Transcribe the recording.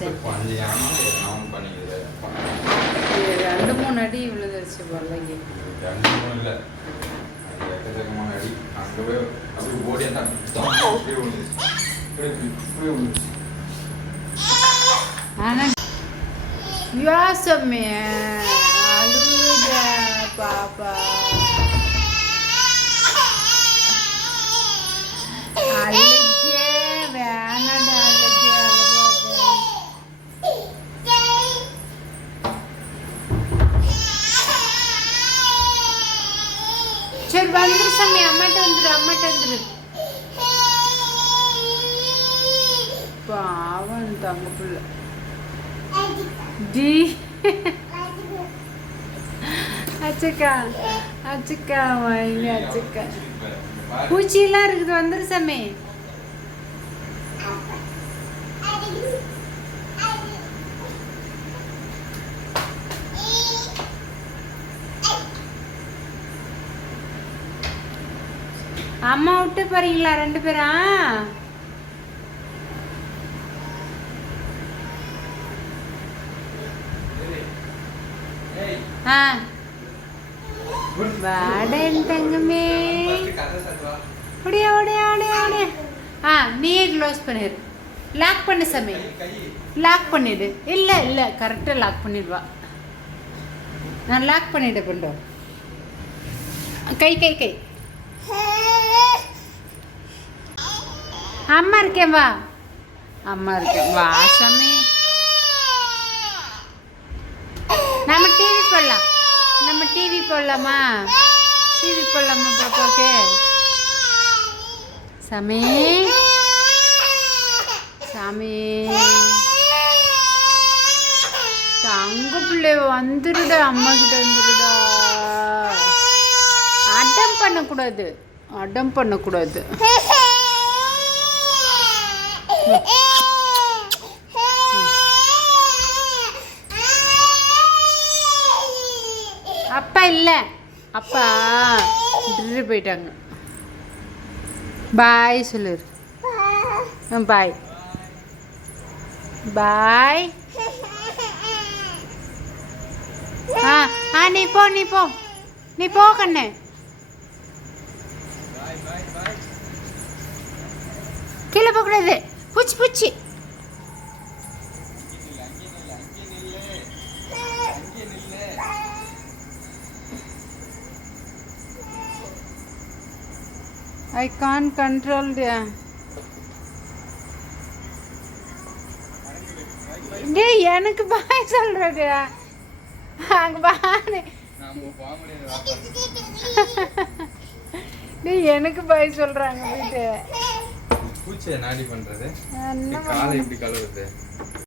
சரி. ரெண்டு மூணு அடி விழுந்துருச்சு பல்லங்கி ரெண்டு மூணு இல்லை எக்கச்சக்கமான அடி அங்கே போய் ஓடி யோசமே அழுத பாப்பா. சாமி அம்மாட்ட வந்துரு அம்மாட்ட வந்துரு. பாவம் தங்க பிள்ளை. டி. அச்சக்கா அச்சக்கா வாங்க அச்சக்கா. பூச்சியெல்லாம் இருக்குது வந்துரு சாமி. அம்மா விட்டு போறீங்களா ரெண்டு பேரா? ஆ. வாடேன் தங்கமே. ஓடியா ஓடியா ஓடியா ஆ நீயே க்ளோஸ் பண்ணிடு லாக் பண்ணு சாமி. லாக் பண்ணிடு இல்லை இல்லை கரெக்டாக லாக் பண்ணிடுவா. நான் லாக் பண்ணிட்டு பண்ணுறோம் கை கை கை. அம்மா இருக்கேன் வா. அம்மா இருக்கேன். வா சாமி. நம்ம டிவி போடலாம். நம்ம டிவி போடலாமா? டிவி போடலாமா பாப்பாவுக்கு? சாமி. சாமி. தங்க பிள்ளை வந்துருடா அம்மா கிட்ட வந்துருடா அடம் பண்ணக்கூடாது. அடம் பண்ணக்கூடாது. அப்பா இல்லை. அப்பா விட்டுட்டு போயிட்டாங்க. பாய் சொல்லு. பாய் பாய் ஆ ஆ நீ போ நீ போ. நீ போ கண்ணு. கீழே போகக்கூடாது. பூச்சி போச்சு ஐ கான் கண்ட்ரோல் டே எனக்கு பாய் சொல்றது அங்க பாரு. டேய் எனக்கு பாய் சொல்றாங்க வீட்டு. பூச்சியை நாடி பண்றது? காலை எப்படி கழுவுறது?